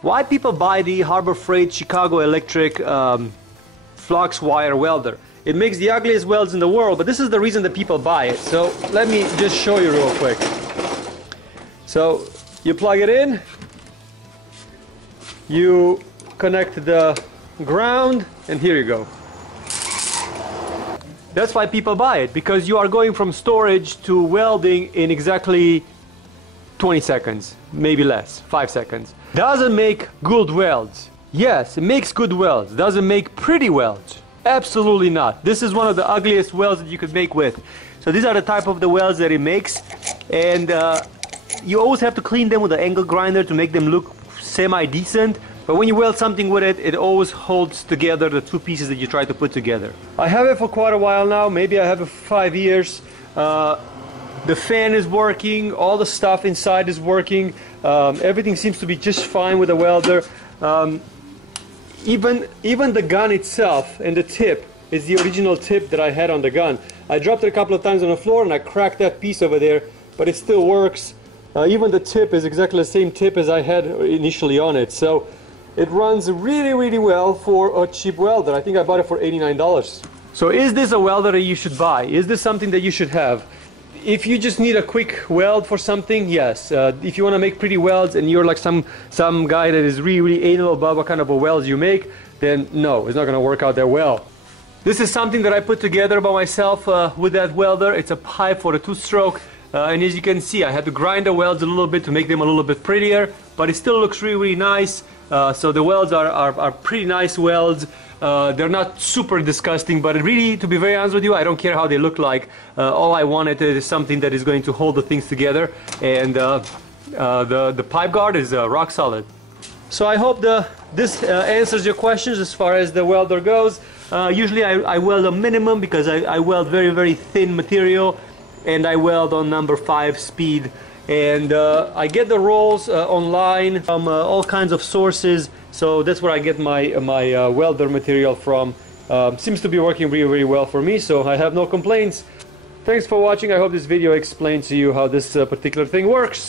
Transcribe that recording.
Why people buy the Harbor Freight Chicago Electric flux wire welder? It makes the ugliest welds in the world, but this is the reason that people buy it. So let me just show you real quick. So you plug it in, you connect the ground, and here you go. That's why people buy it, because you are going from storage to welding in exactly 20 seconds, maybe less, 5 seconds. Doesn't make good welds. Yes, it makes good welds. Doesn't make pretty welds. Absolutely not. This is one of the ugliest welds that you could make with. So these are the type of the welds that it makes, and you always have to clean them with an angle grinder to make them look semi-decent. But when you weld something with it, it always holds together the two pieces that you try to put together. I have it for quite a while now. Maybe I have it for 5 years. The fan is working. All the stuff inside is working. Everything seems to be just fine with the welder. Even the gun itself and the tip is the original tip that I had on the gun. I dropped it a couple of times on the floor and I cracked that piece over there, but it still works. Even the tip is exactly the same tip as I had initially on it. So it runs really, really well for a cheap welder. I think I bought it for $89. So is this a welder that you should buy? Is this something that you should have? If you just need a quick weld for something, yes. If you want to make pretty welds and you're like some guy that is really, really anal about what kind of a welds you make, then no, it's not going to work out that well. This is something that I put together by myself with that welder. It's a pipe for a two-stroke. And as you can see, I had to grind the welds a little bit to make them a little bit prettier, but it still looks really, really nice. So the welds are pretty nice welds. They're not super disgusting, but really, to be very honest with you, I don't care how they look like. All I wanted is something that is going to hold the things together, and the pipe guard is rock solid. So I hope this answers your questions as far as the welder goes. Usually I weld a minimum because I weld very, very thin material, and I weld on number 5 speed. And I get the rolls online from all kinds of sources, so that's where I get my welder material from. Seems to be working really, really well for me, so I have no complaints. Thanks for watching. I hope this video explains to you how this particular thing works.